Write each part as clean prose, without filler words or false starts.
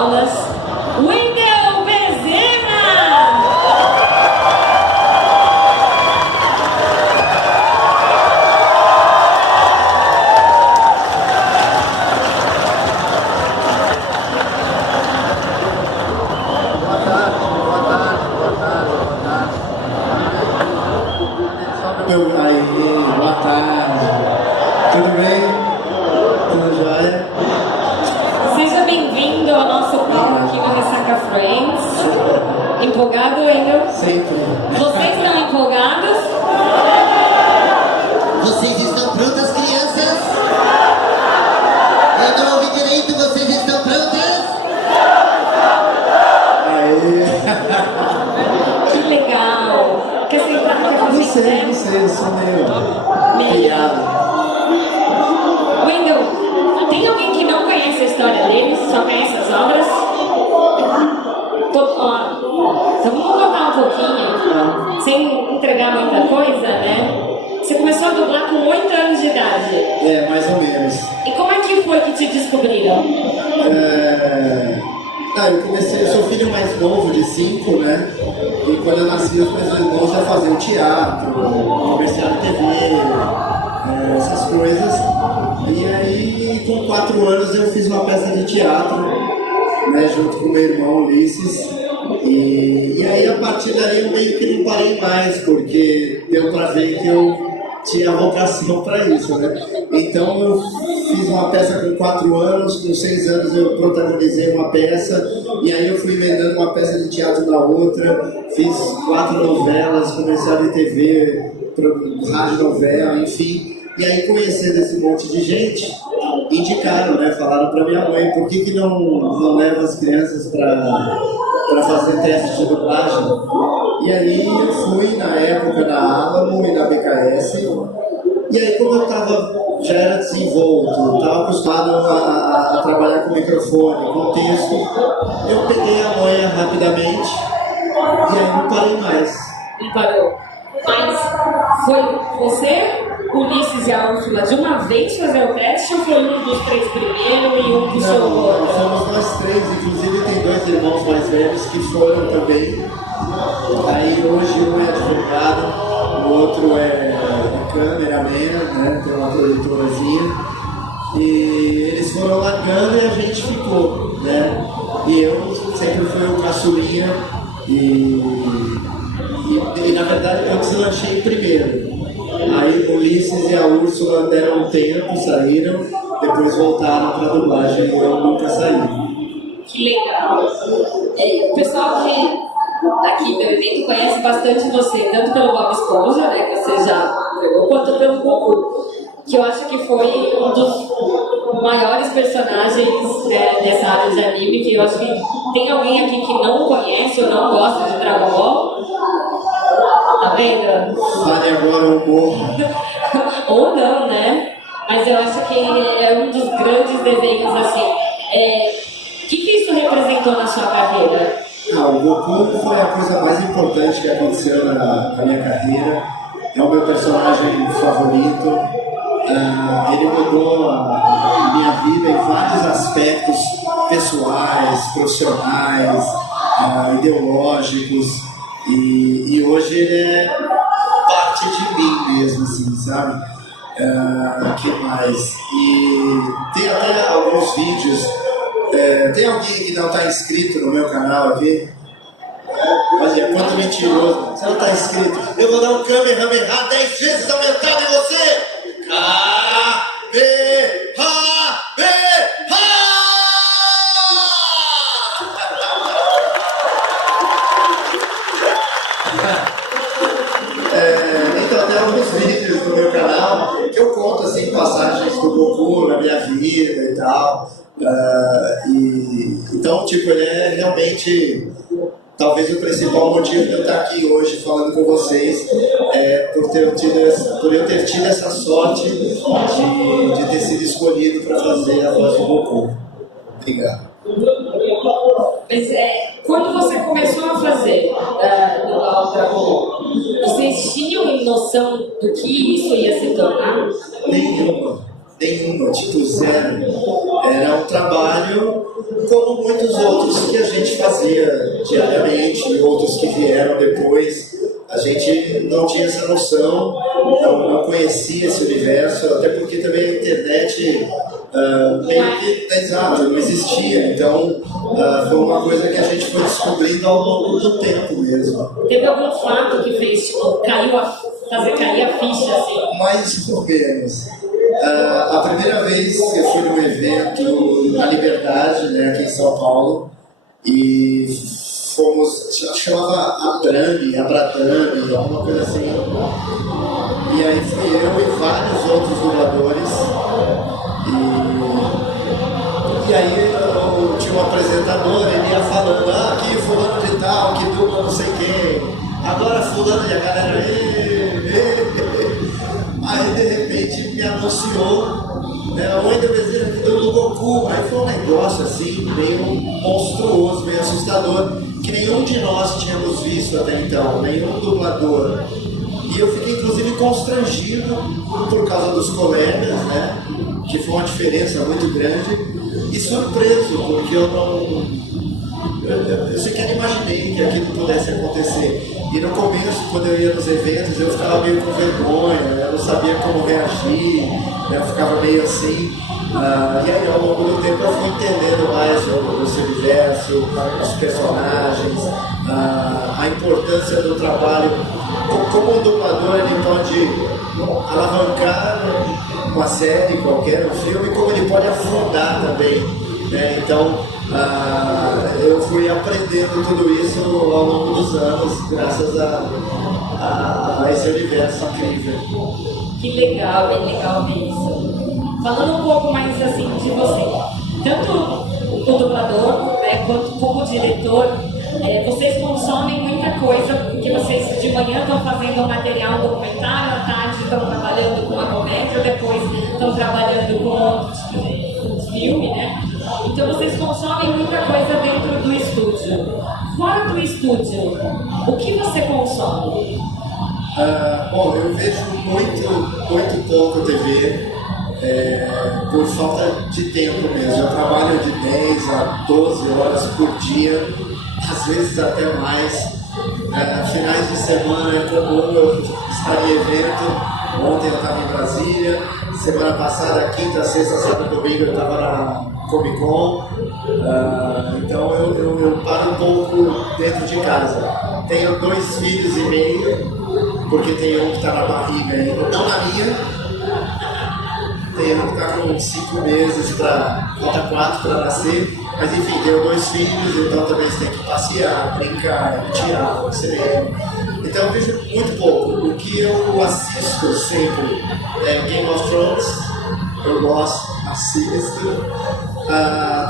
palmas, Wendel Bezerra! Boa tarde. Tudo bem? Tudo jóia? Seja bem-vindo ao nosso palco aqui no Ressaca Friends. Empolgado, Wendel? Sempre. Vocês estão empolgados? Vocês estão prontas, crianças? Eu não ouvi direito, vocês estão prontas? Aê. Que legal! Quer sentar? Quer fazer? Não sei, eu sou meio pilhado. Wendel, tem alguém que não conhece a história deles, só conhece as obras? Então vamos contar um pouquinho, sem entregar muita coisa, né? Você começou a dublar com 8 anos de idade. É, mais ou menos. E como é que foi que te descobriram? Eu sou o filho mais novo de 5, né? E quando eu nasci, os meus irmãos já faziam teatro, comercial de TV, essas coisas. E aí, com 4 anos, eu fiz uma peça de teatro, né, junto com meu irmão Ulisses. E aí, a partir daí, eu meio que não parei mais, porque deu pra ver que eu tinha vocação para isso, né? Então eu fiz uma peça com 4 anos, com 6 anos eu protagonizei uma peça, e aí eu fui emendando uma peça de teatro na outra, fiz 4 novelas, comercial de TV, rádio novela, enfim. E aí, conhecendo esse monte de gente, indicaram, né? Falaram para minha mãe, por que não leva as crianças para fazer teste de dublagem? E aí eu fui, na época, na Alamo e na BKS. E aí, como eu já era desenvolto, estava acostumado a trabalhar com microfone, com texto, eu peguei a manha rapidamente e aí não parei mais. Não parou. Mas foi você, Ulisses e a Úrsula de uma vez fazer o teste, ou foi um dos 3 primeiro e um puxou o outro? Fomos nós 3, inclusive tem 2 irmãos mais velhos que foram também. Aí hoje um é advogado, o outro é cameraman, né? Tem uma produtorazinha. E eles foram largando e a gente ficou, né? E eu sempre fui o caçulinha e na verdade eu deslanchei primeiro. Aí o Ulisses e a Úrsula deram um tempo, saíram, depois voltaram para a dublagem e eu nunca saí. Que legal! O pessoal que aqui do evento conhece bastante você, tanto pelo Bob Esponja, né, que você já pegou, quanto pelo Goku, que eu acho que foi um dos maiores personagens dessa área de anime, que eu acho que tem alguém aqui que não conhece ou não gosta de Dragon Ball. Tá vendo? Fale agora o morro. Ou não, né? Mas eu acho que é um dos grandes desenhos, assim. O que isso representou na sua carreira? O Goku foi a coisa mais importante que aconteceu na minha carreira. É o meu personagem favorito. Ele mudou a minha vida em vários aspectos pessoais, profissionais, ideológicos. E hoje ele é parte de mim mesmo, assim, sabe? Que mais? E tem até alguns vídeos. Tem alguém que não está inscrito no meu canal aqui? Olha, quanto mentiroso. Você não está inscrito? Eu vou dar um Kamehameha 10 vezes aumentado em você! Então tem alguns vídeos no meu canal que eu conto assim passagens do Goku na minha vida e tal. Então, tipo, ele é realmente talvez o principal motivo de eu estar aqui hoje falando com vocês por eu ter tido essa sorte de ter sido escolhido para fazer a voz do Goku. Obrigado. Mas quando você começou a fazer o Dragon Ball, vocês tinham noção do que isso ia se tornar? Nenhuma, tipo zero. Era um trabalho como muitos outros que a gente fazia diariamente, e outros que vieram depois. A gente não tinha essa noção, não conhecia esse universo, até porque também a internet meio que exato, não existia. Então foi uma coisa que a gente foi descobrindo ao longo do tempo mesmo. Teve algum fato que fez, tipo, fazer cair a ficha, assim? Mais ou menos. A primeira vez eu fui num evento na Liberdade, né, aqui em São Paulo, e fomos, chamava Abradami, alguma coisa assim. E aí fui eu e vários outros dubladores. E aí eu tinha um apresentador, ele ia falando, aqui fulano de tal, que dubla não sei quem, agora fulano, e a galera, aí de repente me anunciou, né, o Wendel Bezerra que dubla o Goku. Aí foi um negócio assim, meio monstruoso, meio assustador, que nenhum de nós tínhamos visto até então, nenhum dublador. E eu fiquei inclusive constrangido por causa dos colegas, né, que foi uma diferença muito grande, e surpreso, porque eu sequer imaginei que aquilo pudesse acontecer. E no começo, quando eu ia nos eventos, eu ficava meio com vergonha, eu não sabia como reagir, né? Eu ficava meio assim. E aí, ao longo do tempo, eu fui entendendo mais esse universo, os personagens, a importância do trabalho. Como um dublador, ele pode alavancar uma série qualquer, um filme, como ele pode afundar também, né? Então, eu fui aprendendo tudo isso ao longo dos anos, graças a esse universo incrível. Que legal, bem legal mesmo. Falando um pouco mais assim de você, tanto o dublador, né, quanto como diretor, vocês consomem muita coisa, porque vocês de manhã estão fazendo um material, um documentário, à tarde estão trabalhando com uma comédia, depois estão trabalhando com outro tipo de filme, né? Então vocês consomem muita coisa dentro do estúdio. Fora do estúdio, o que você consome? Bom, eu vejo muito pouco TV, por falta de tempo mesmo. Eu trabalho de 10 a 12 horas por dia, às vezes até mais. Finais de semana é comum eu estar em evento. Ontem eu estava em Brasília, semana passada, quinta, sexta, sábado, domingo eu estava na Comic Con. Então eu paro um pouco dentro de casa. Tenho 2 filhos e meio, porque tem um que está na barriga ainda, não na minha. Tem um que está com 5 meses, falta 4 para nascer. Mas enfim, tenho 2 filhos, então também você tem que passear, brincar, teatro, cinema. Então eu vejo muito pouco. O que eu assisto sempre é Game of Thrones, eu gosto, assisto.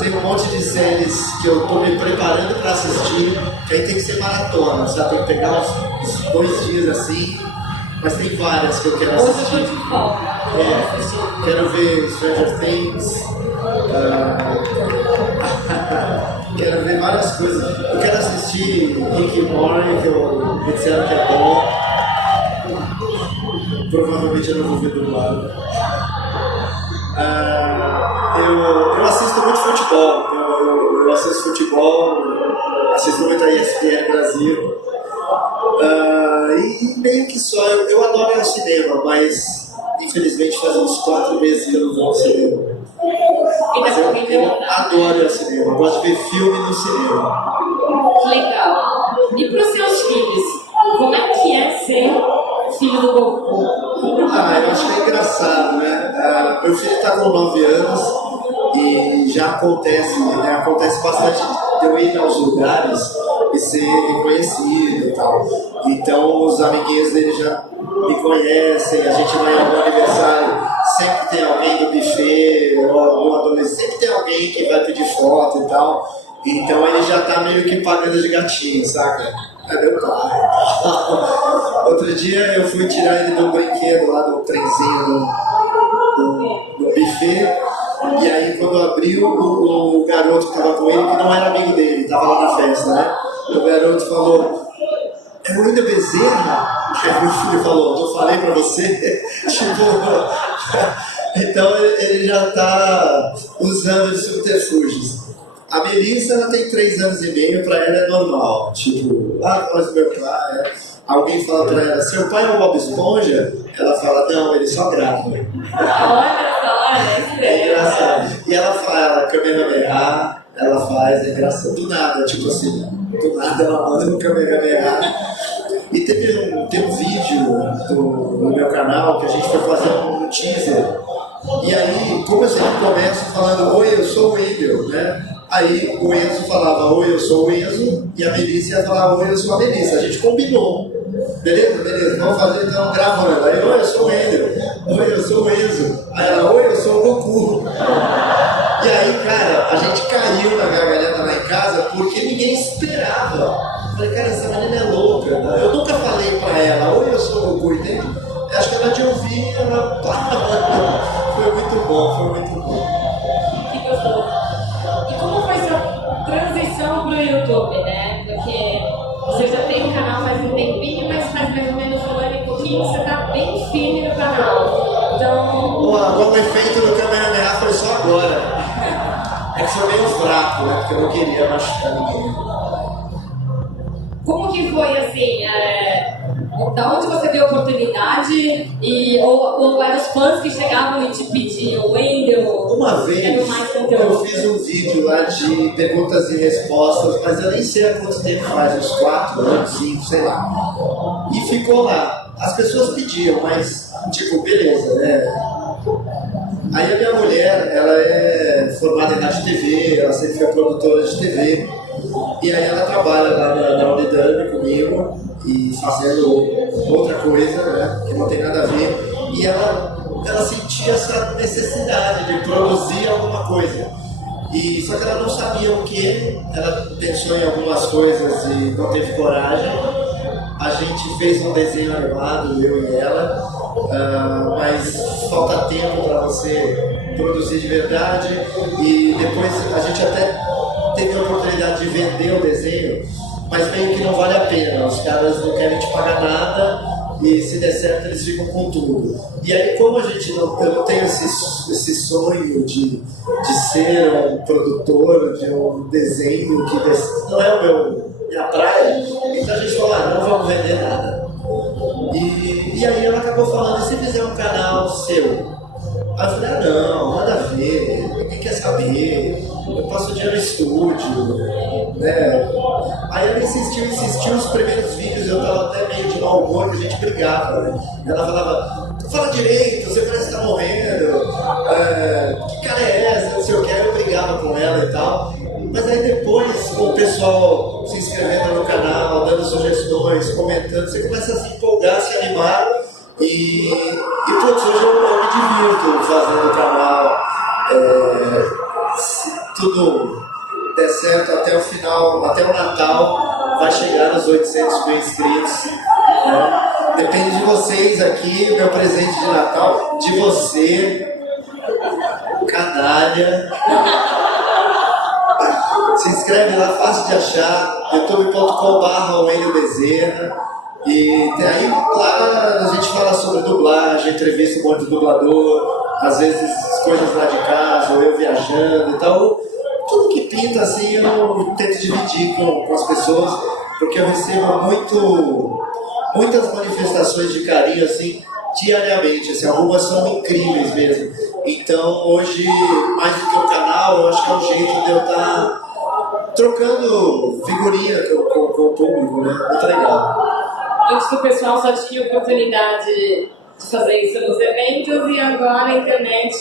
Tem um monte de séries que eu estou me preparando para assistir, que aí tem que ser maratona, sabe? Tem que pegar uns 2 dias assim, mas tem várias que eu quero assistir. Hoje eu tô de folga. Quero ver Stranger Things, quero ver várias coisas. Eu quero assistir Rick and Morty, que me disseram que é bom. Provavelmente eu não vou ver dublado. Eu assisto muito futebol. Eu assisto futebol, assisto muito a ESPN Brasil. E meio que só, eu adoro ir ao cinema, mas infelizmente faz uns 4 meses que eu não vou ao cinema. Mas eu adoro ir ao cinema, eu gosto de ver filme no cinema. Legal. E para os seus filhos, como é que é ser filho do Goku? Eu acho que é engraçado, né? Meu filho está com 9 anos e já acontece, né? Acontece bastante de eu ir aos lugares e ser reconhecido e tal. Então os amiguinhos dele já me conhecem, a gente vai ao aniversário, sempre tem alguém do buffet, ou algum adolescente, sempre tem alguém que vai pedir foto e tal. Então ele já tá meio que pagando de gatinho, saca? É meu pai. Outro dia eu fui tirar ele do brinquedo lá do trenzinho do buffet. E aí quando abriu, o garoto que tava com ele, que não era amigo dele, tava lá na festa, né? O garoto falou: "É o Wendel Bezerra?" Aí meu filho falou: "Eu falei pra você." Tipo, Então ele já tá usando de subterfúgios. A Melissa, ela tem 3 anos e meio, pra ela é normal. Tipo, mas meu pai... Alguém fala pra ela, seu pai é o Bob Esponja? Ela fala, não, ele só grava. Olha só, É engraçado. E ela fala, Kamehameha, ela faz, é engraçado. Do nada, tipo assim, do nada ela manda no Kamehameha. E tem um vídeo no meu canal que a gente foi fazer um teaser. E aí, como eu sempre começo falando, oi, eu sou o Wendel, né? Aí o Enzo falava, oi, eu sou o Enzo, e a Melissa ia falar, oi, eu sou a Melissa. A gente combinou. Beleza, vamos fazer então gravando. Aí, oi, eu sou o Wendel. Oi, eu sou o Enzo. Aí ela, oi, eu sou o Goku. E aí, cara, a gente caiu na gargalhada lá em casa porque ninguém esperava. Eu falei, cara, essa menina é louca. Eu nunca falei pra ela, oi, eu sou o Goku, entende? Acho que ela te ouvia, ela... Foi muito bom. Que gostoso. E como foi sua transição pro YouTube, né? Porque você já tem um canal faz um tempinho, mas faz mais ou menos um ano e pouquinho, você tá bem firme no canal. Então... O efeito do Kamehameha foi só agora. É que foi meio fraco, né? Porque eu não queria machucar ninguém. Como que foi, assim, da onde você viu a oportunidade ou eram os fãs que chegavam e te pediam, Wendel? Uma vez mais eu conteúdo? fiz um vídeo lá de perguntas e respostas, mas eu nem sei há quanto tempo faz, uns 4 anos, 5, sei lá. E ficou lá. As pessoas pediam, mas, tipo, beleza, né? Aí a minha mulher, ela é formada em rádio e TV, ela sempre foi produtora de TV. E aí ela trabalha lá na Unidub comigo e fazendo outra coisa, né, que não tem nada a ver. E ela sentia essa necessidade de produzir alguma coisa. E só que ela não sabia o que, ela pensou em algumas coisas e não teve coragem. A gente fez um desenho animado, eu e ela, mas falta tempo para você produzir de verdade. E depois a gente até teve a oportunidade de vender o desenho, mas meio que não vale a pena. Os caras não querem te pagar nada e se der certo eles ficam com tudo. E aí, como eu não tenho esse sonho de ser um produtor de um desenho que não é minha praia, então a gente falou, não vamos vender nada. E aí ela acabou falando, e se fizer um canal seu? Aí eu falei, não, nada a ver, ninguém quer saber, eu passo o dia no estúdio, né? Aí ela insistiu, os primeiros vídeos eu tava até meio de mau humor, que a gente brigava, né? Ela falava, fala direito, você parece que tá morrendo, que cara é essa, não sei o que, eu brigava com ela e tal. Mas aí depois, com o pessoal se inscrevendo no canal, dando sugestões, comentando, você começa a se empolgar, se animar. E putz, hoje eu me divirto fazendo o canal. Se tudo der certo até o final, até o Natal, vai chegar nos 800 mil inscritos. Né? Depende de vocês aqui, meu presente de Natal, de você, canalha. Se inscreve lá, fácil de achar, youtube.com/WendelBezerra. E aí lá a gente fala sobre dublagem, entrevista um monte de dublador, às vezes coisas lá de casa, ou eu viajando e tal. Tudo que pinta assim eu tento dividir com as pessoas, porque eu recebo muitas manifestações de carinho assim, diariamente, assim, algumas são incríveis mesmo. Então hoje, mais do que o canal, eu acho que é um jeito de eu estar trocando figurinha com o público, né? Muito legal. Antes o pessoal só tinha oportunidade de fazer isso nos eventos e agora a internet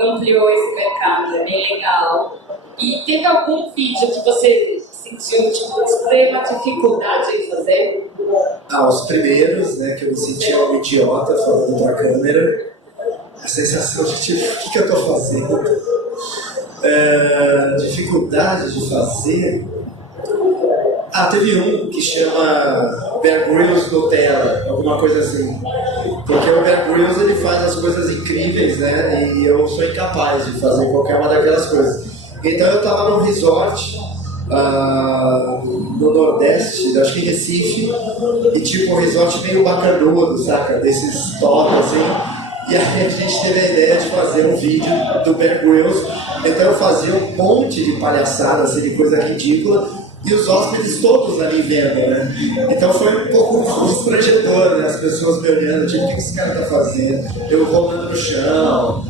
ampliou esse mercado, é bem legal. E teve algum vídeo que você sentiu tipo, extrema dificuldade em fazer? Os primeiros, né, que eu me sentia um idiota falando pra câmera, a sensação de tipo, o que eu tô fazendo? Dificuldade de fazer? Teve um que chama Bear Grylls Nutella, alguma coisa assim. Porque o Bear Grylls ele faz as coisas incríveis, né? E eu sou incapaz de fazer qualquer uma daquelas coisas. Então eu tava num resort no Nordeste, acho que em Recife, e tipo um resort meio bacanudo, saca? Desses top assim. E aí a gente teve a ideia de fazer um vídeo do Bear Grylls. Então eu fazia um monte de palhaçada, assim, de coisa ridícula, e os hóspedes todos ali vendo, né? Então foi um pouco constrangedor, né? As pessoas me olhando, tipo, o que esse cara tá fazendo? Eu rolando no chão,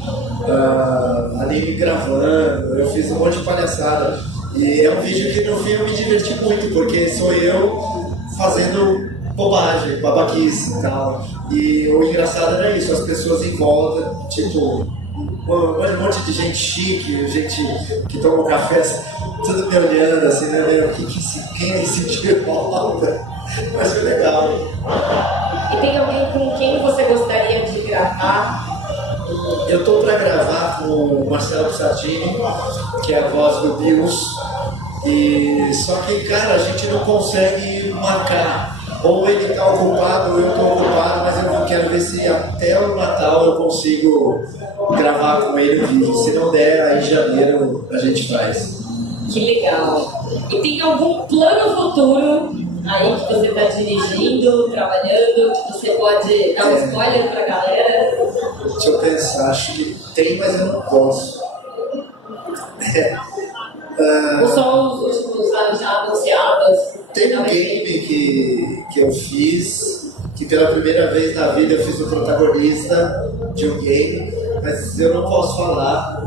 ali me gravando, eu fiz um monte de palhaçada. E é um vídeo que no fim eu me diverti muito, porque sou eu fazendo bobagem, babaquice e tal. E o engraçado era isso, as pessoas em volta, tipo, um monte de gente chique, gente que toma um café, assim, tudo me olhando assim, né? Quem é esse idiota? Mas foi legal. E tem alguém com quem você gostaria de gravar? Eu tô pra gravar com o Marcelo Pissatini, que é a voz do Bills, e só que, cara, a gente não consegue marcar. Ou ele tá ocupado, ou eu tô ocupado, mas eu não quero ver se até o Natal eu consigo gravar com ele o vídeo. Se não der, aí em janeiro a gente faz. Que legal. E tem algum plano futuro aí que você está dirigindo, trabalhando, que você pode dar um spoiler pra galera? Deixa eu pensar, acho que tem, mas eu não posso. Ou só os últimos já anunciados? Tem um game que eu fiz, que pela primeira vez na vida eu fiz o protagonista de um game, mas eu não posso falar.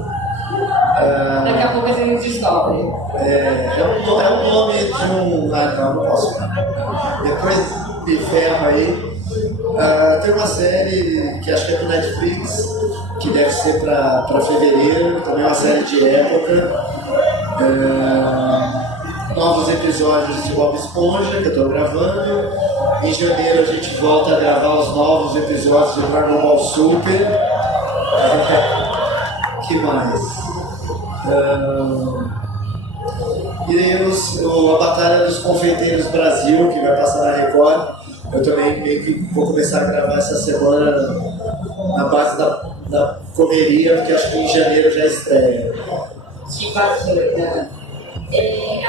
Daqui a pouco a gente descobre. É um nome de um... não posso falar. Depois me ferro aí. Tem uma série que acho que é do Netflix, que deve ser pra fevereiro, também é uma série de época. Novos episódios de Bob Esponja, que eu tô gravando. Em janeiro a gente volta a gravar os novos episódios de Dragon Ball Super. Que mais? Iremos a Batalha dos Confeiteiros Brasil, que vai passar na Record. Eu também meio que vou começar a gravar essa semana na base da correria, porque acho que em janeiro já estreia. Que bacana.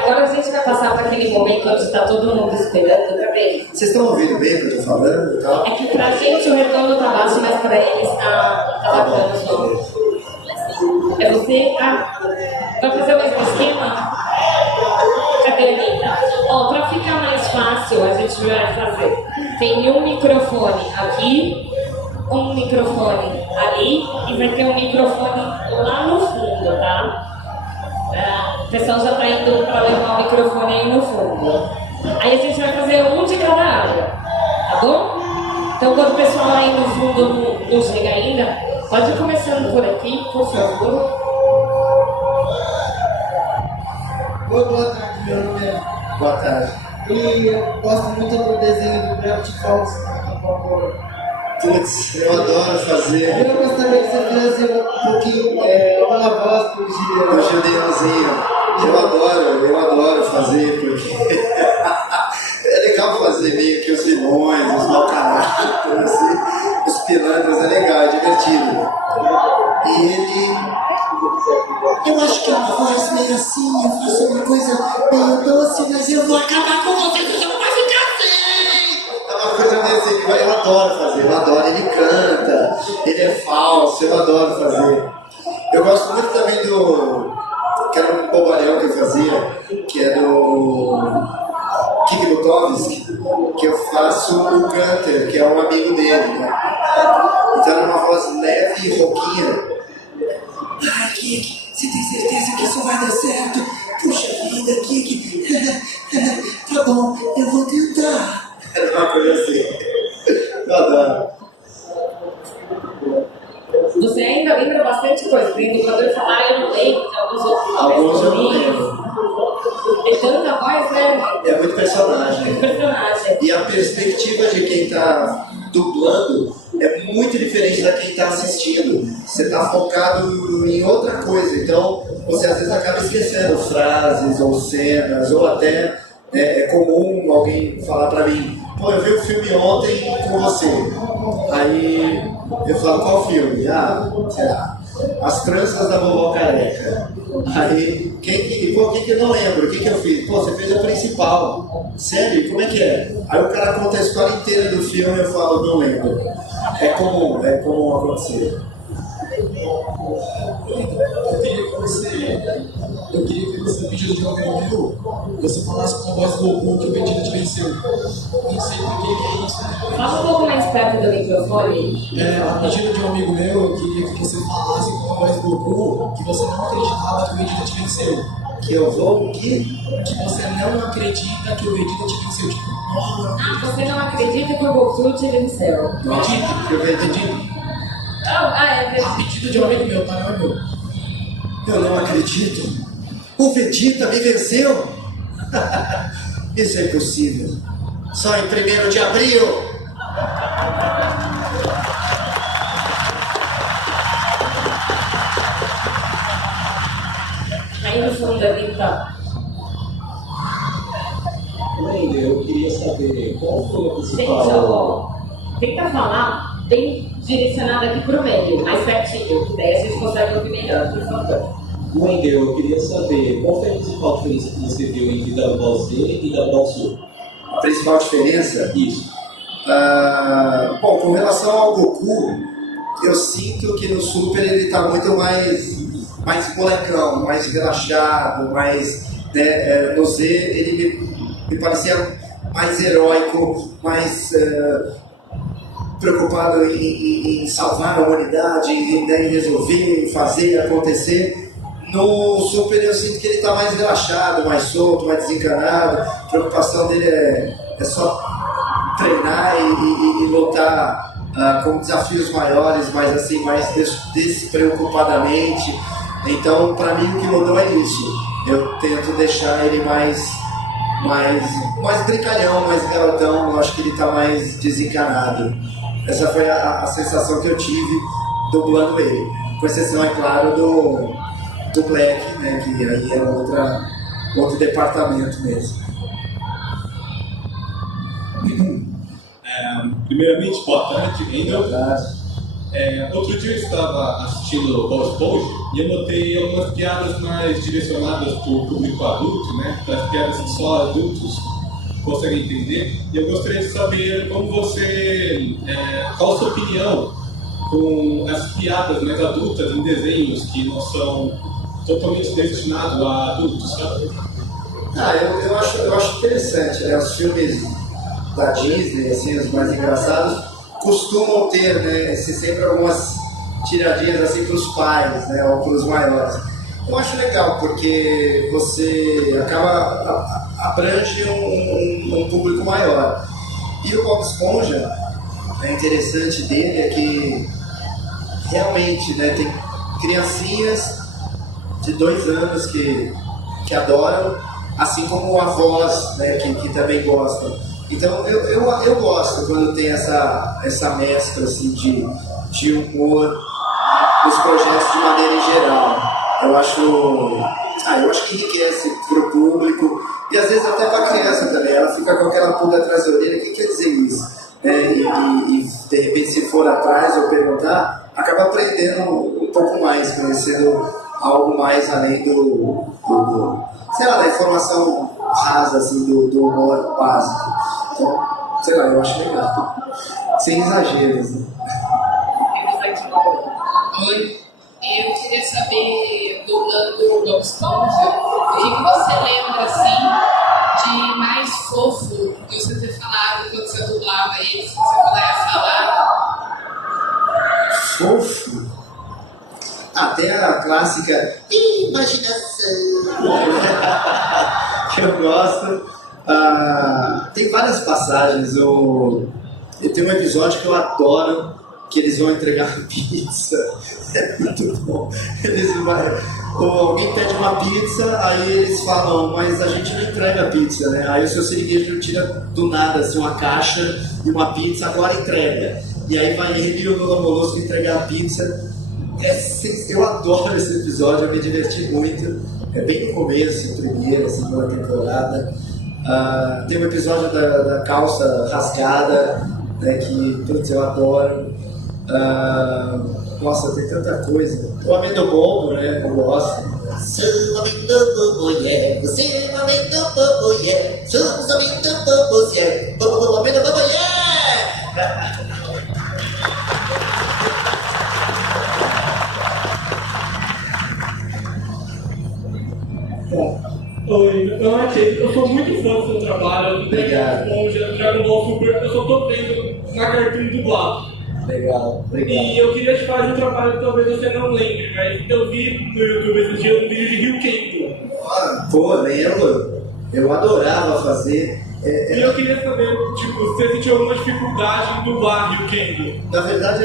Agora a gente vai passar para aquele momento onde está todo mundo esperando também. Vocês estão ouvindo bem o que eu estou falando? Tá? É que pra gente o retorno tá baixo, mas para eles tá bacana só. É você? Vai fazer o mesmo esquema? Cadê a Anitta? Ó, pra ficar mais fácil, a gente vai fazer. Tem um microfone aqui, um microfone ali e vai ter um microfone lá no fundo, tá? O pessoal já tá indo pra levar o microfone aí no fundo. Aí a gente vai fazer um de cada área, tá bom? Então quando o pessoal aí no fundo não chega ainda, pode ir começando por aqui, por favor. Boa tarde, meu nome é. Boa tarde. E eu gosto muito do desenho do Gravity Falls, por favor. Putz, eu adoro fazer Eu gostaria que você fizesse um pouquinho uma voz pro o Gideon. Gideonzinho. Eu adoro fazer, porque é legal fazer meio que os vilões, os mau caráter, assim, os pilantras, é legal, é divertido. E ele... Eu acho que é uma voz meio assim, eu faço uma coisa meio doce, mas eu vou acabar com vocês, você não vai ficar assim! É uma coisa meio assim, eu adoro fazer, eu adoro, ele canta, ele é falso, eu adoro fazer. Eu gosto muito também que era um bobalhão que eu fazia, que é do Kik Butovski, que eu faço o Gunter, que é um amigo dele, né? Então era uma voz leve e rouquinha. Ai, Kik, você tem certeza que isso vai dar certo? Puxa vida, Kik. Tá bom, eu vou tentar. Era uma coisa assim. Eu adoro. Você ainda lembra bastante coisa. Tem dublador falar, eu não lembro, de alguns outros. Alguns eu não lembro. É tanta voz, né? É muito personagem. Personagem. E a perspectiva de quem está dublando é muito diferente da quem está assistindo. Você está focado em outra coisa, então você às vezes acaba esquecendo frases ou cenas, ou até é comum alguém falar para mim: pô, eu vi o filme ontem com você. Aí eu falo: qual filme? Sei lá, As tranças da vovó careca. Aí, quem que eu não lembro? O que eu fiz? Pô, você fez a principal. Sério? Como é que é? Aí o cara conta a história inteira do filme e eu falo, não lembro. É comum acontecer. Eu queria que você pedisse de alguém meu, você falasse com a voz do Goku que o Vegeta te venceu. Não sei por que é isso. Fala um pouco mais perto do microfone. A pedido de um amigo meu, eu queria que você falasse com a voz do Goku que você não acreditava que o Vegeta te venceu. Que eu vou? Que você não acredita que o Vegeta te venceu. Tipo, Você não acredita que o Goku te venceu? acredita que eu vendi. É verdade. A pedido de um amigo meu, tá? Não é meu. Eu não acredito. O Vegeta me venceu? Isso é impossível. Só em 1º de abril. Aí no fundo ali tá. Wender, eu queria saber qual foi a Gente, principal. ó, tenta falar bem direcionado aqui pro meio, mais pertinho, que daí a gente consegue ouvir melhor, por favor. Wender, eu queria saber qual foi a principal diferença que você viu entre Dragon Ball Z e Dragon Ball Super? A principal diferença? Isso. Bom, com relação ao Goku, eu sinto que no Super ele tá muito mais molecão, mais relaxado, mais, né, no Z ele me parecia mais heróico, mais preocupado em salvar a humanidade, em resolver, em fazer acontecer. No Super eu sinto que ele está mais relaxado, mais solto, mais desencanado. A preocupação dele é só treinar e lutar com desafios maiores, mas assim, mais despreocupadamente. Então, para mim, o que mudou é isso. Eu tento deixar ele mais brincalhão, mais garotão. Eu acho que ele está mais desencanado. Essa foi a sensação que eu tive dublando ele. Com exceção, é claro, do Black, né, que aí é outro departamento mesmo. Primeiramente, boa tarde, Wendel. Outro dia eu estava assistindo Bob Esponja e eu notei algumas piadas mais direcionadas para o público adulto, né? Para as piadas que só adultos conseguem entender. E eu gostaria de saber como qual a sua opinião com as piadas mais adultas em desenhos que não são totalmente destinados a adultos, sabe? Eu acho interessante, né? Os filmes da Disney, assim, os mais engraçados, costumam ter, né, sempre algumas tiradinhas assim para os pais, né, ou para os maiores. Eu acho legal, porque você abrange um público maior. E o Bob Esponja, é interessante dele é que realmente, né, tem criancinhas de 2 anos que adoram, assim como avós, né, que também gostam. Então eu gosto quando tem essa mescla assim, de humor nos projetos de maneira em geral. Eu acho que enriquece para o público e às vezes até para a criança também. Ela fica com aquela pulga atrás da orelha. O que quer dizer isso? E de repente, se for atrás ou perguntar, acaba aprendendo um pouco mais, conhecendo algo mais além da informação rasa assim, do humor básico. Então, sei lá, eu acho legal. Sem exageros. Né? Oi, eu queria saber, dublando o Bob Esponja, o que você lembra, assim, de mais fofo de você ter falado quando você dublava ele, se você puder falar? Fofo? Tem a clássica Imaginação. que eu gosto. Tem várias passagens. Eu tenho um episódio que eu adoro, que eles vão entregar pizza. É muito bom. Alguém pede uma pizza, aí eles falam, mas a gente não entrega pizza, né? Aí o seu siriguejo tira do nada assim, uma caixa e uma pizza, agora entrega. E aí vai ele e o Lula Molusco entregar a pizza. Eu adoro esse episódio, eu me diverti muito. É bem no começo, primeiro, segunda temporada. Tem um episódio da calça rasgada, né, que putz, eu adoro. Nossa, tem tanta coisa. O Homem do Bombo, né? Eu gosto. Sou o homem do bobo, yeah. Você é o homem do bobo, yeah. Somos o homem do bobo, yeah. Bobo, homem do bobo, yeah. Oi, eu achei, eu sou muito fã do seu trabalho, do Obrigado. do Dragon Ball Super, eu só tô vendo na cartoon dublado. Legal, obrigado. E eu queria te fazer um trabalho que talvez você não lembre, mas eu vi no YouTube esse dia um vídeo de Rio Kento. Pô, lembro. Eu adorava fazer. E eu queria saber, tipo, se você sentiu alguma dificuldade em dublar Rio Kento. Na verdade,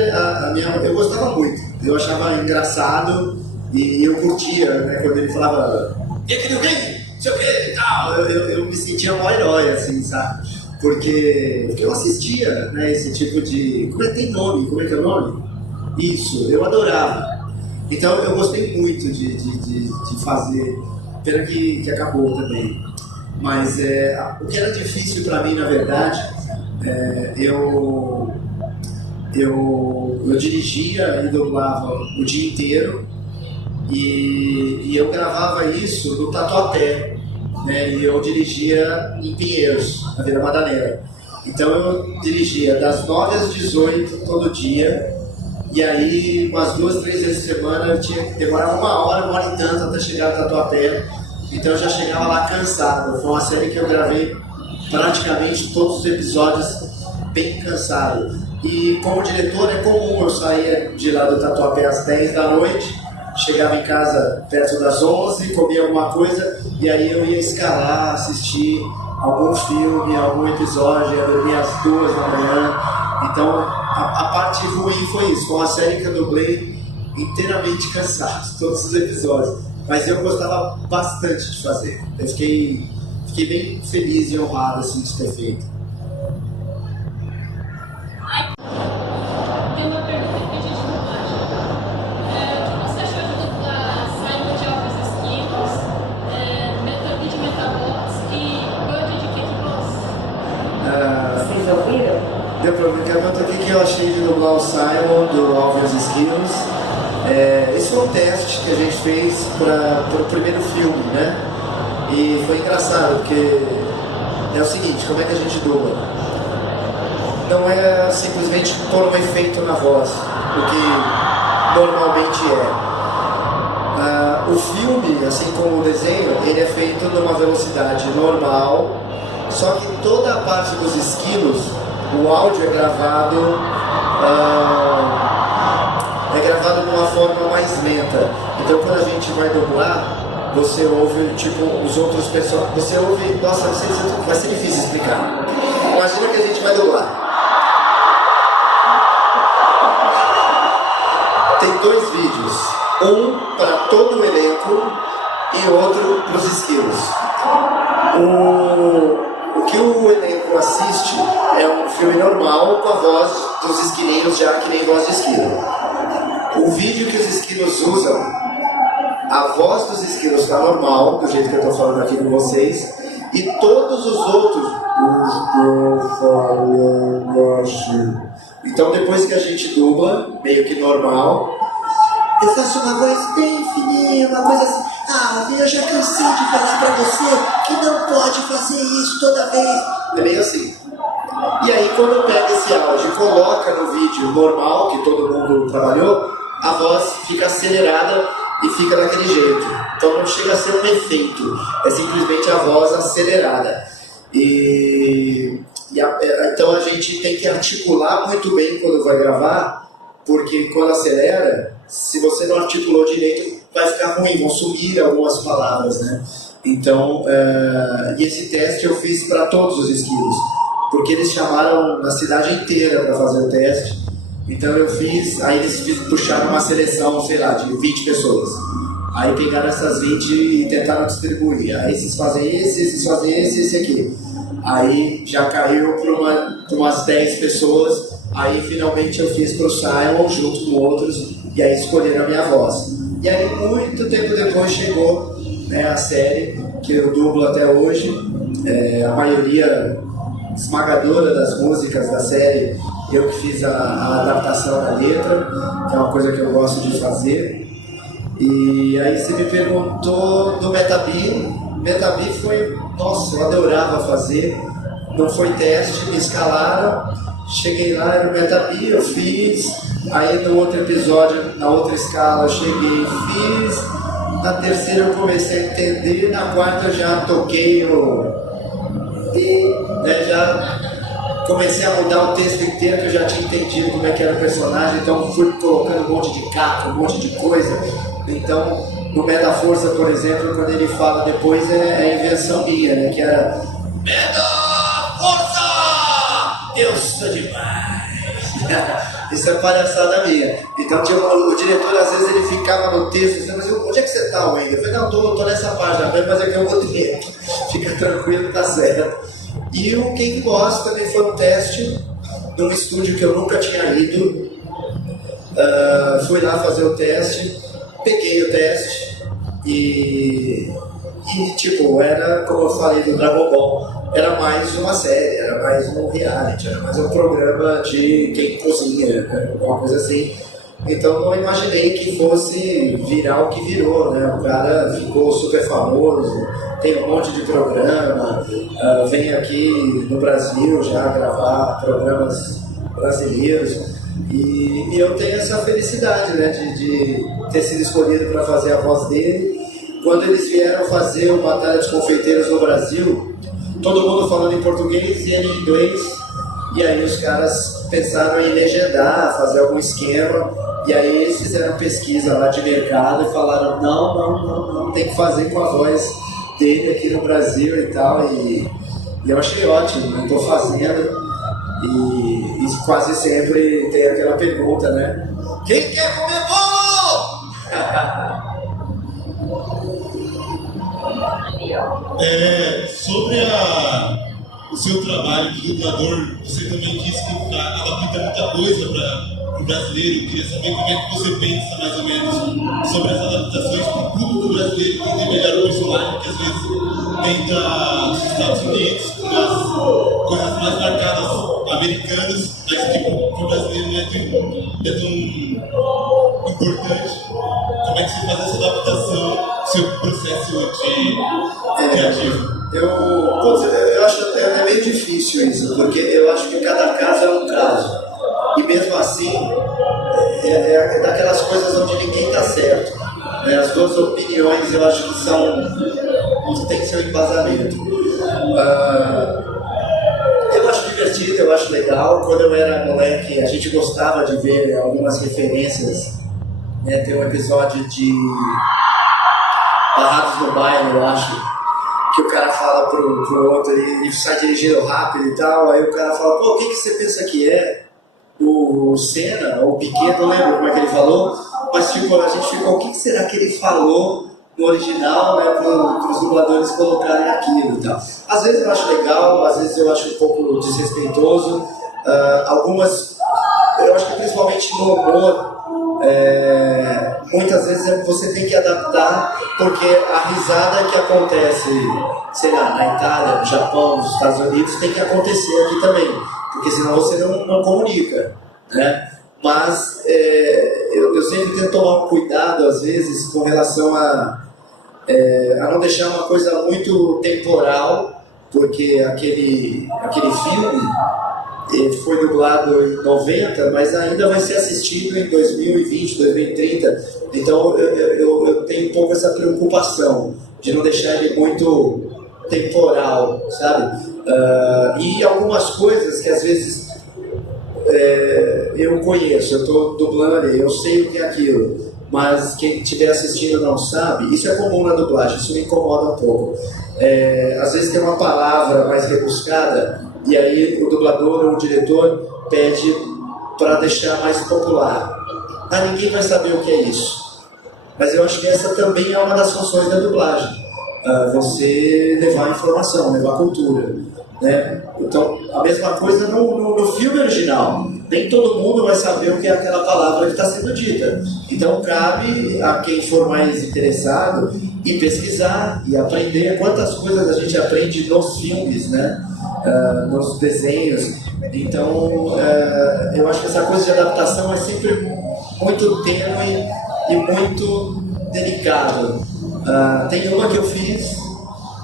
eu gostava muito. Eu achava engraçado e eu curtia, né? Quando ele falava, e aquele alguém? Não sei o que e tal. Eu me sentia um herói, assim, sabe? Porque eu assistia, né, esse tipo de... Como é que tem nome? Como é que é o nome? Isso, eu adorava. Então eu gostei muito de fazer. Pena que acabou também. Mas o que era difícil para mim, na verdade, eu dirigia e dublava o dia inteiro e eu gravava isso no Tatuapé, né? E eu dirigia em Pinheiros, na Vila Madalena. Então eu dirigia das 9 às 18 todo dia, e aí umas 2, 3 vezes por semana eu tinha que demorar uma hora e tanto até chegar no Tatuapé. Então eu já chegava lá cansado. Foi uma série que eu gravei praticamente todos os episódios bem cansado. E como diretor é comum, eu saía de lá do Tatuapé às 10 da noite, chegava em casa perto das 11, comia alguma coisa e aí eu ia escalar, assistir algum filme, algum episódio, ia dormir às 2 da manhã. Então a parte ruim foi isso, foi uma série que eu dublei inteiramente cansado, todos os episódios. Mas eu gostava bastante de fazer. Eu fiquei bem feliz e honrado assim, de ter feito. Tem uma pergunta que a gente não acha. O que você achou de dublar Simon de Alves Esquilos, Metal de Metabots e Bud de Kickbox? Vocês ouviram? Deu pra ver o que eu achei de dublar o Simon do Alves Esquilos. Esse foi um teste que a gente fez para o primeiro filme, né? E foi engraçado, porque é o seguinte, como é que a gente dubla? Não é simplesmente pôr um efeito na voz, o que normalmente é. O filme, assim como o desenho, ele é feito numa velocidade normal, só que toda a parte dos esquilos, o áudio é gravado de uma forma mais lenta. Então quando a gente vai dublar, você ouve tipo os outros personagens. Você ouve. Nossa, não sei se vai ser difícil explicar. Imagina que a gente vai dublar. Tem 2 vídeos. Um para todo o elenco e outro para os esquilos. O que o elenco assiste é um filme normal com a voz dos esquilinhos, já que nem voz de esquilo. O vídeo que os esquilos usam, a voz dos esquilos está normal, do jeito que eu estou falando aqui com vocês, e todos os outros estou falando assim. Então depois que a gente dubla, meio que normal, eu faço uma voz bem fininha, uma coisa assim. Eu já cansei de falar pra você que não pode fazer isso toda vez. É meio assim. E aí quando pega esse áudio e coloca no vídeo normal, que todo mundo trabalhou, a voz fica acelerada e fica daquele jeito. Então não chega a ser um efeito, é simplesmente a voz acelerada. Então a gente tem que articular muito bem quando vai gravar, porque quando acelera, se você não articulou direito, vai ficar ruim, vão sumir algumas palavras, né? Então, e esse teste eu fiz para todos os esquilos, porque eles chamaram na cidade inteira para fazer o teste. Então eu fiz, aí eles puxaram uma seleção, sei lá, de 20 pessoas. Aí pegaram essas 20 e tentaram distribuir. Aí esses fazem esses fazem esse aqui. Aí já caiu para umas 10 pessoas. Aí finalmente eu fiz para o Simon junto com outros. E aí escolheram a minha voz. E aí muito tempo depois chegou, né, a série que eu dublo até hoje. A maioria esmagadora das músicas da série, eu que fiz a adaptação da letra, que é uma coisa que eu gosto de fazer. E aí você me perguntou do Metabi. Metabi foi, nossa, eu adorava fazer, não foi teste, me escalaram, cheguei lá, era o Metabi, eu fiz, aí no outro episódio, na outra escala, eu cheguei e fiz, na terceira eu comecei a entender, na quarta eu já toquei né, já comecei a mudar o texto inteiro, que eu já tinha entendido como é que era o personagem, então fui colocando um monte de caco, um monte de coisa. Então, no Mé da Força, por exemplo, quando ele fala depois, é invenção minha, né? Que era Mé da Força! Eu sou demais! Isso é palhaçada minha. Então, o diretor, às vezes, ele ficava no texto, dizendo, mas onde é que você tá, Wendel? Eu falei, não, tô nessa página, mas é que eu botei aqui. Fica tranquilo, tá certo. E o Quem Gosta também foi um teste num estúdio que eu nunca tinha ido. Fui lá fazer o teste. Peguei o teste e tipo, era, como eu falei do Dragon Ball, era mais uma série, era mais um reality, era mais um programa de quem cozinha, né? Alguma coisa assim. Então não imaginei que fosse virar o que virou, né? O cara ficou super famoso, tem um monte de programa, vem aqui no Brasil já gravar programas brasileiros. E eu tenho essa felicidade, né, de ter sido escolhido para fazer a voz dele. Quando eles vieram fazer o Batalha dos Confeiteiros no Brasil, todo mundo falando em português e ele em inglês, e aí os caras pensaram em legendar, fazer algum esquema, e aí eles fizeram pesquisa lá de mercado e falaram, não, tem que fazer com a voz dele aqui no Brasil e tal, e eu achei ótimo, eu estou fazendo. E quase sempre tem aquela pergunta, né? Quem quer comer bolo? Sobre o seu trabalho de dublador, você também disse que adapta muita coisa para o brasileiro. Eu queria saber como é que você pensa, mais ou menos, sobre as adaptações para o público brasileiro que tem melhor o personagem, que às vezes vem dos Estados Unidos, com as coisas mais marcadas americanas, mas que para o brasileiro não é tão importante. Como é que você faz essa adaptação, seu processo de criativo? Eu acho que é meio difícil isso, porque eu acho que cada caso é um caso. E mesmo assim, é daquelas coisas onde ninguém está certo. As duas opiniões eu acho que tem seu embasamento. Eu acho divertido, eu acho legal. Quando eu era moleque, a gente gostava de ver algumas referências. Tem um episódio de Barrados no Baile, eu acho, que o cara fala pro outro e sai dirigindo rápido e tal. Aí o cara fala, pô, o que você pensa que é? O Senna, ou o Piquet, não lembro como é que ele falou, mas tipo, a gente ficou, o que será que ele falou no original, né, para os dubladores colocarem aquilo e tal. Às vezes eu acho legal, às vezes eu acho um pouco desrespeitoso, algumas, eu acho que principalmente no humor, muitas vezes você tem que adaptar, porque a risada que acontece, sei lá, na Itália, no Japão, nos Estados Unidos, tem que acontecer aqui também, porque senão você não comunica, né? Mas eu sempre tento tomar um cuidado, às vezes, com relação a não deixar uma coisa muito temporal, porque aquele filme foi dublado em 90, mas ainda vai ser assistido em 2020, 2030. Então eu tenho um pouco essa preocupação de não deixar ele muito temporal, sabe? E algumas coisas que às vezes eu conheço, eu estou dublando ali, eu sei o que é aquilo, mas quem estiver assistindo não sabe. Isso é comum na dublagem, isso me incomoda um pouco. Às vezes tem uma palavra mais rebuscada e aí o dublador ou o diretor pede para deixar mais popular. Ninguém vai saber o que é isso, mas eu acho que essa também é uma das funções da dublagem, você levar informação, levar cultura, né? Então a mesma coisa no filme original, nem todo mundo vai saber o que é aquela palavra que está sendo dita, então cabe a quem for mais interessado e pesquisar e aprender quantas coisas a gente aprende nos filmes, né? Nos desenhos. Então, eu acho que essa coisa de adaptação é sempre muito tênue e muito delicado. Tem uma que eu fiz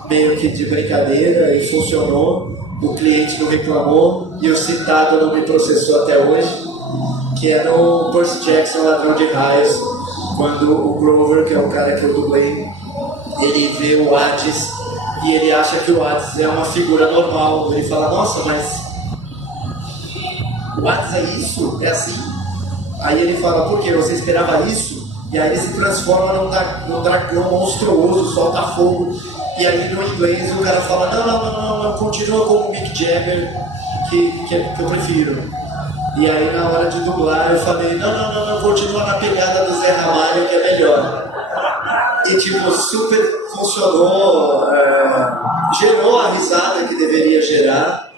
meio que de brincadeira e funcionou, o cliente não reclamou e o citado não me processou até hoje, que é no Percy Jackson, Ladrão de Raios, quando o Grover, que é o cara que eu dublei, ele vê o Hades e ele acha que o Hades é uma figura normal. Ele fala, nossa, mas o Hades é isso? É assim? Aí ele fala, por quê? Você esperava isso? E aí ele se transforma num dragão monstruoso, solta fogo. E aí no inglês o cara fala, não, continua como o Mick Jagger, que eu prefiro. E aí na hora de dublar eu falei, não, continua na pegada do Zé Ramalho, que é melhor. E tipo, super funcionou, gerou a risada que deveria gerar,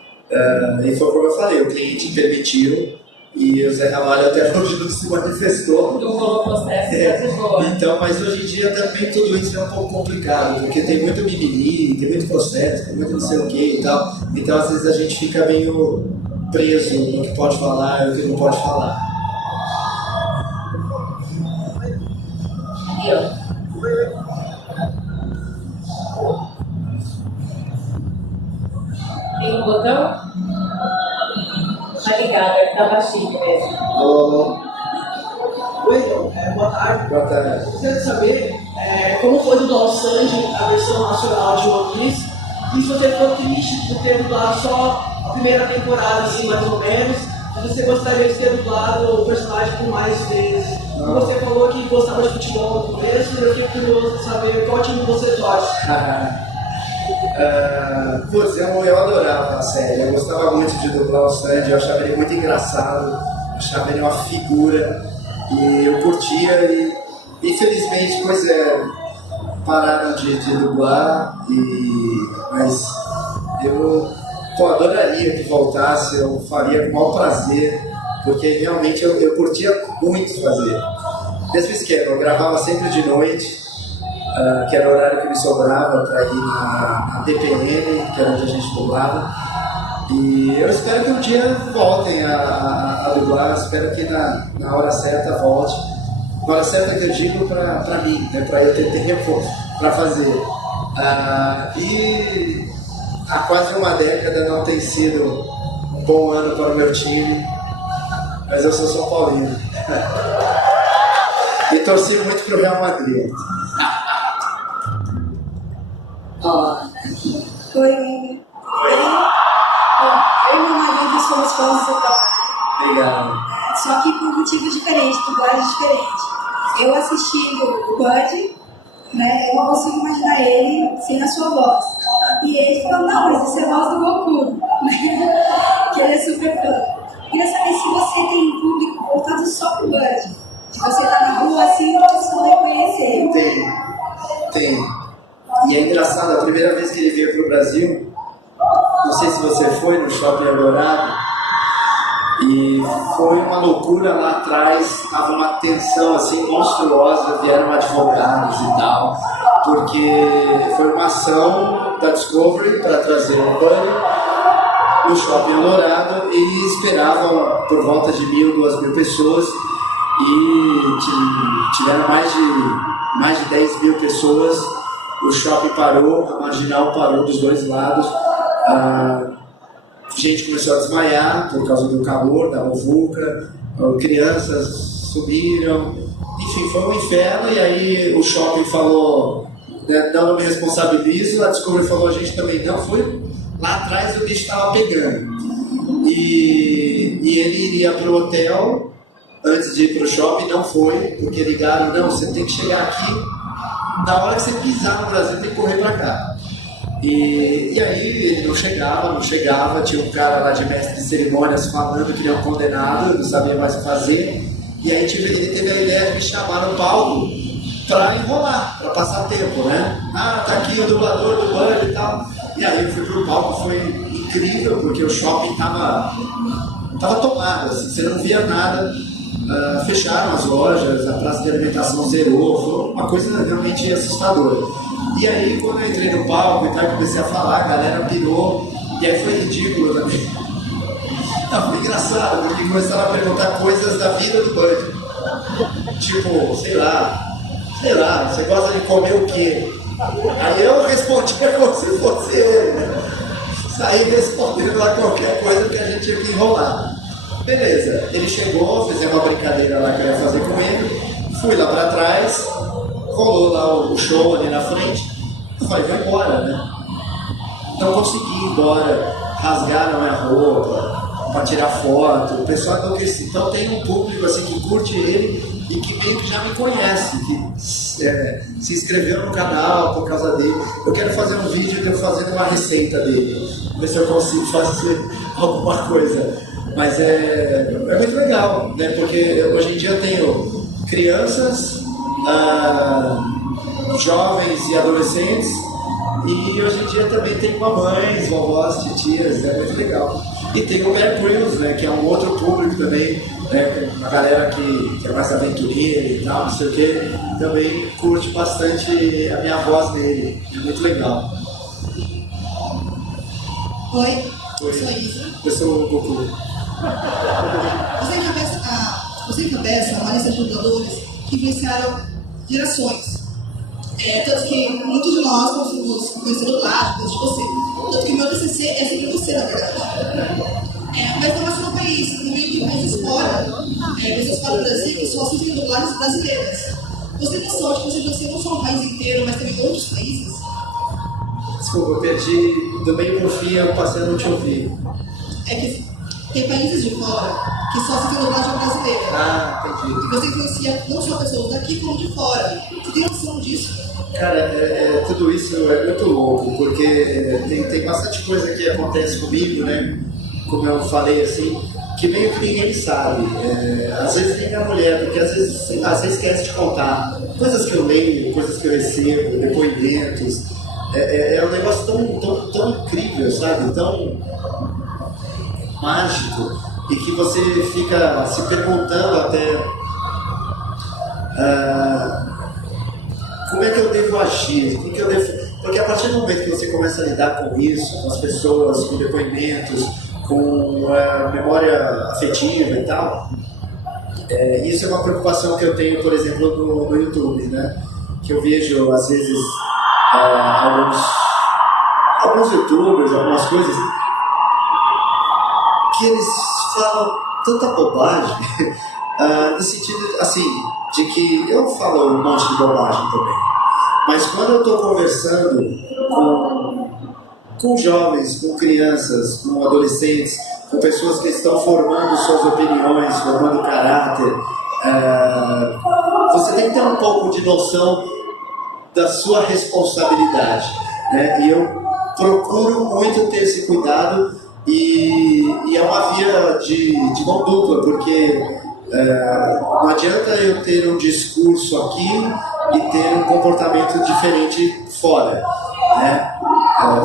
e foi como eu falei, o cliente permitiu, e o Zé Ramalho até hoje não se manifestou. Não rolou processo, mas boa. Então, mas hoje em dia também tudo isso é um pouco complicado, porque tem muito mimimi, tem muito processo, tem muito não sei o que e tal, então às vezes a gente fica meio preso no que pode falar e o que não pode falar. E ó. Tem um botão? Tá ligado, é que tá baixinho mesmo. Alô? Oi, boa tarde. Boa tarde. Eu gostaria de saber como foi dublar o Sanji, a versão nacional de One Piece, e se você ficou triste por ter dublado só a primeira temporada, assim, mais ou menos, e você gostaria de ter dublado o personagem por mais vezes. Você falou que gostava de futebol no começo, e eu fiquei curioso de saber qual time você torce. Eu adorava a série, eu gostava muito de dublar o Sanji, eu achava ele muito engraçado, achava ele uma figura, e eu curtia, e infelizmente pararam de dublar, mas eu adoraria que voltasse, eu faria com o maior prazer, porque realmente eu curtia muito fazer. Mesmo esquema, eu gravava sempre de noite, que era o horário que me sobrava para ir na TPM, que era onde a gente dublava. E eu espero que um dia voltem a dublar, eu espero que na hora certa volte. Na hora certa que eu digo para mim, né, para eu ter tempo para fazer. E há quase uma década não tem sido um bom ano para o meu time, mas eu sou São Paulino. E torci muito para o Real Madrid. Oi, eu e meu marido somos fãs do Thor. Obrigado. Só que por motivos diferentes, dublagens diferentes. Eu assisti o Bud, né? Eu não consigo imaginar ele sem a sua voz. E ele falou, não, mas essa é a voz do Goku, que ele é super fã. Queria saber se você tem um público voltado só pro Bud. Se você tá na rua assim, não precisa reconhecer. Tem. E é engraçado, a primeira vez que ele veio pro Brasil, não sei se você foi no Shopping Eldorado, e foi uma loucura lá atrás, estava uma tensão assim monstruosa, vieram advogados e tal, porque foi uma ação da Discovery para trazer o Bunny no Shopping Eldorado e esperavam por volta de 1.000, 2.000 pessoas e tiveram mais de 10.000 pessoas. O shopping parou, a marginal parou dos dois lados, gente começou a desmaiar por causa do calor, da muvuca, crianças subiram, enfim, foi um inferno. E aí o shopping falou, né, não me responsabilizo, a Discovery falou, a gente também não, foi lá atrás o bicho estava pegando. E ele iria para o hotel antes de ir para o shopping, não foi, porque ligaram, não, você tem que chegar aqui, na hora que você pisar no Brasil tem que correr para cá. E aí ele não chegava, tinha um cara lá de mestre de cerimônias falando que ele é um condenado, não sabia mais o que fazer, e aí ele teve a ideia de me chamar no palco para enrolar, para passar tempo, né? Tá aqui o dublador do Bunny e tal. E aí eu fui pro palco, foi incrível, porque o shopping tava tomado, assim, você não via nada. fecharam as lojas, a praça de alimentação zerou, foi uma coisa realmente assustadora. E aí, quando eu entrei no palco e tal, comecei a falar, a galera pirou, e aí foi ridículo também. Não, foi engraçado, porque começaram a perguntar coisas da vida do Bud. Tipo, sei lá, você gosta de comer o quê? Aí eu respondia como se fosse ele, né? Saí respondendo lá qualquer coisa que a gente tinha que enrolar. Beleza, ele chegou, fizemos uma brincadeira lá que eu ia fazer com ele, fui lá pra trás, rolou lá o show ali na frente, eu falei, vai embora, né? Não consegui ir embora, rasgaram a roupa para tirar foto, o pessoal enlouqueceu. Então tem um público assim que curte ele e que meio que já me conhece, que se inscreveu no canal por causa dele. Eu quero fazer um vídeo de eu fazendo uma receita dele, ver se eu consigo fazer alguma coisa. Mas é muito legal, né? Porque hoje em dia eu tenho crianças, jovens e adolescentes, e hoje em dia também tem mamães, vovós, titias, é muito legal. E tem o Bear Grylls, né, que é um outro público também, né, uma galera que é mais aventureira e tal, não sei o que, também curte bastante a minha voz nele, é muito legal. Oi, sou Isa. Eu sou o Goku. Você encabeça uma lista de dubladores que influenciaram gerações. Tanto que muitos de nós conseguimos conhecer dublagem, coisas de você. Tanto que meu TCC é sempre você, na verdade. Mas não é só no país, também tem países fora. Pessoas fora do Brasil que só assistem dublagens brasileiras. Você tem noção de que você não só um país inteiro, mas também outros países? Desculpa, eu perdi do meio pro fim, eu passei a não te ouvir. É que tem países de fora que só assistem dublagem brasileira. Ah, entendi. E você influencia não só pessoas daqui, como de fora. Você tem noção disso? Cara, tudo isso é muito louco, porque tem bastante coisa que acontece comigo, né? Como eu falei assim, que meio que ninguém sabe. Às vezes nem a mulher, porque às vezes esquece de contar. Coisas que eu leio, coisas que eu recebo, depoimentos. É um negócio tão incrível, sabe? Tão mágico, e que você fica se perguntando até como é que eu devo agir, o que eu devo... Porque a partir do momento que você começa a lidar com isso, com as pessoas, com depoimentos, com memória afetiva e tal, isso é uma preocupação que eu tenho, por exemplo, no YouTube, né? Que eu vejo, às vezes, alguns youtubers, algumas coisas, que eles falam tanta bobagem, no sentido, assim, de que eu falo um monte de bobagem também, mas quando eu estou conversando com jovens, com crianças, com adolescentes, com pessoas que estão formando suas opiniões, formando caráter, você tem que ter um pouco de noção da sua responsabilidade, né? E eu procuro muito ter esse cuidado, e é uma via de mão dupla, porque não adianta eu ter um discurso aqui e ter um comportamento diferente fora, né?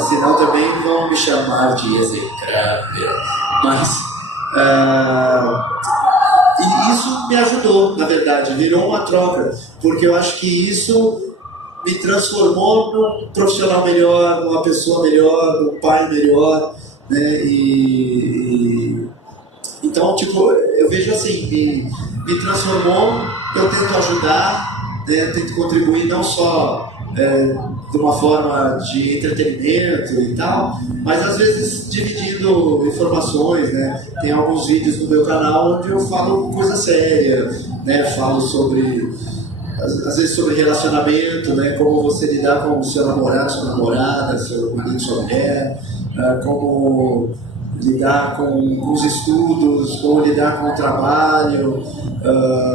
Senão também vão me chamar de execrável. Mas e isso me ajudou, na verdade, virou uma troca, porque eu acho que isso me transformou num profissional melhor, numa pessoa melhor, num pai melhor, né? Então, tipo, eu vejo assim, me transformou, eu tento ajudar, né? Tento contribuir não só de uma forma de entretenimento e tal, mas às vezes dividindo informações, né? Tem alguns vídeos no meu canal onde eu falo coisa séria, né? Falo sobre, às vezes, sobre relacionamento, né? Como você lidar com o seu namorado, sua namorada, seu marido, sua mulher, como lidar com os estudos, como lidar com o trabalho,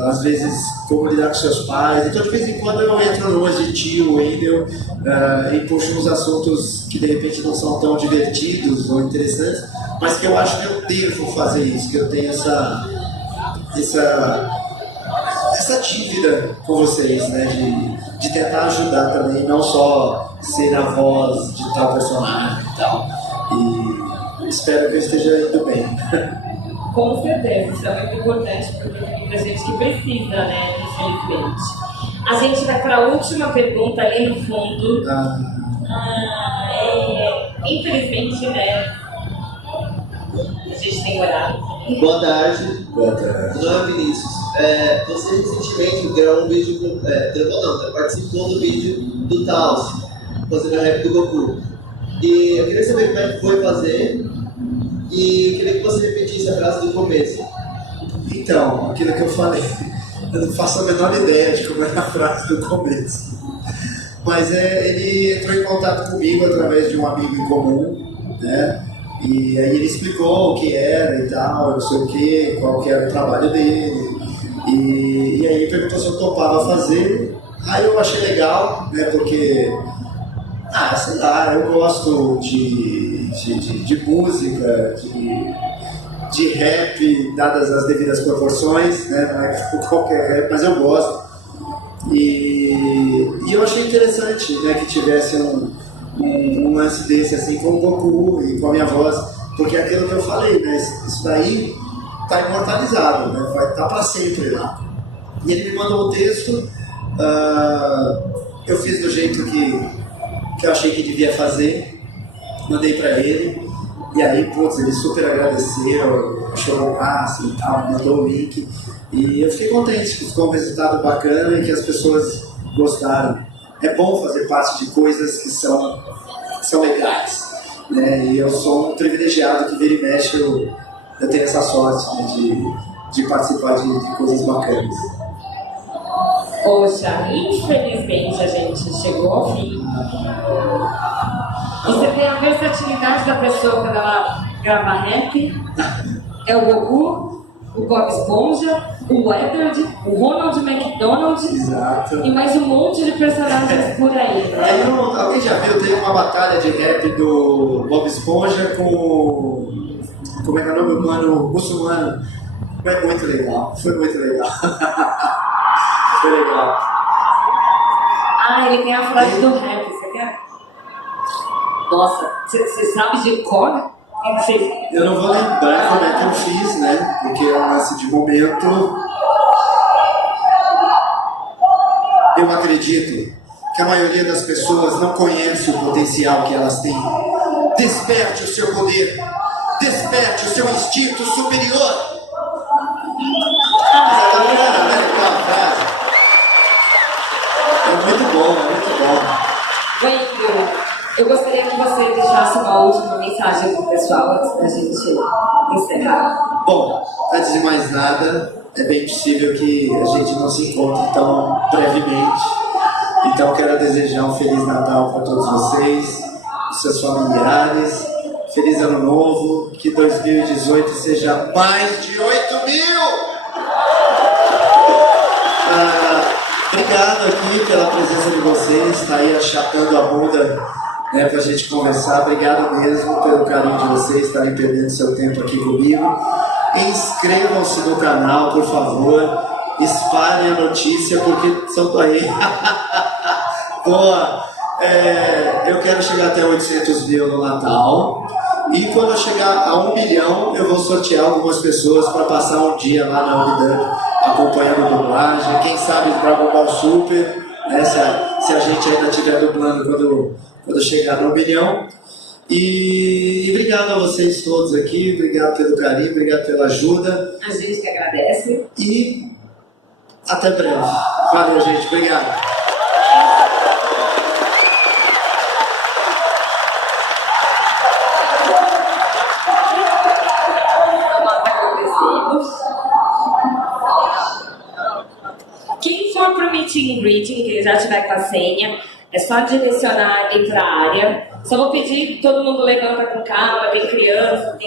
às vezes como lidar com seus pais. Então, de vez em quando eu entro numas de tio, Wendel, e puxo uns assuntos que de repente não são tão divertidos ou interessantes, mas que eu acho que eu devo fazer isso, que eu tenho essa dívida com vocês, né, de tentar ajudar também, não só ser a voz de tal personagem e tal. E espero que eu esteja indo bem. Com certeza, isso é muito importante porque tem muita gente que precisa, né? Infelizmente. A gente vai para a última pergunta ali no fundo. Infelizmente, né? A gente tem horário. Boa tarde. Boa tarde. Meu nome é Vinícius. Você recentemente gravou um vídeo, participou do vídeo do Taos, fazendo a rap do Goku. E eu queria saber como é que foi fazer e queria que você repetisse a frase do começo. Então, aquilo que eu falei, eu não faço a menor ideia de como era a frase do começo. Mas ele entrou em contato comigo através de um amigo em comum, né? E aí ele explicou o que era e tal, não sei o que, qual que era o trabalho dele. E aí ele perguntou se eu topava fazer. Aí eu achei legal, né? Porque, sei lá, eu gosto de música, de rap, dadas as devidas proporções, né? Não é tipo qualquer rap, mas eu gosto. E eu achei interessante, né, que tivesse um lance desse assim com o Goku e com a minha voz, porque é aquilo que eu falei, né, isso daí tá imortalizado, né, vai estar para sempre lá. E ele me mandou o texto, eu fiz do jeito que eu achei que devia fazer, mandei para ele, e aí, putz, ele super agradeceu, achou massa e tal, mandou o link, e eu fiquei contente que ficou um resultado bacana e que as pessoas gostaram. É bom fazer parte de coisas que são legais, né? E eu sou um privilegiado que vira e mexe, eu tenho essa sorte, né, de participar de coisas bacanas. Poxa, infelizmente a gente chegou ao fim. Você tem a versatilidade da pessoa quando ela grava rap. É o Goku, o Bob Esponja, o Edward, o Ronald McDonald. Exato. E mais um monte de personagens por aí, né? Alguém já viu? Tem uma batalha de rap do Bob Esponja com... Como é que é o nome? O mano muçulmano. Foi muito legal. Foi muito legal. Foi legal. Ele tem a frase do rap, você quer? Nossa, você sabe de cor? Eu não vou lembrar como é que eu fiz, né? Porque é um lance de momento. Eu acredito que a maioria das pessoas não conhece o potencial que elas têm. Desperte o seu poder. Desperte o seu instinto superior. Tá vendo, né? Aquela frase. É muito bom, é muito bom. Wendel, eu gostaria que você deixasse uma última mensagem pro pessoal antes da gente encerrar. Bom, antes de mais nada, é bem possível que a gente não se encontre tão brevemente. Então quero desejar um Feliz Natal para todos vocês, seus familiares. Feliz Ano Novo, que 2018 seja mais de 8 mil! Obrigado aqui pela presença de vocês, tá aí achatando a bunda, né, pra gente conversar. Obrigado mesmo pelo carinho de vocês estarem perdendo seu tempo aqui comigo. Inscrevam-se no canal, por favor. Espalhem a notícia, porque são aí. Boa! Eu quero chegar até 800 mil no Natal. E quando eu chegar a 1 milhão, eu vou sortear algumas pessoas para passar um dia lá na Unidub, acompanhando dublagem. Quem sabe Dragon Ball Super, né, se a gente ainda estiver dublando quando chegar no 1 milhão. E obrigado a vocês todos aqui, obrigado pelo carinho, obrigado pela ajuda. A gente que agradece. E até breve. Valeu, gente. Obrigado. Quem for pro meeting and greeting, que já tiver com a senha, é só direcionar ali para a área. Só vou pedir que todo mundo levanta com calma, tem criança, tem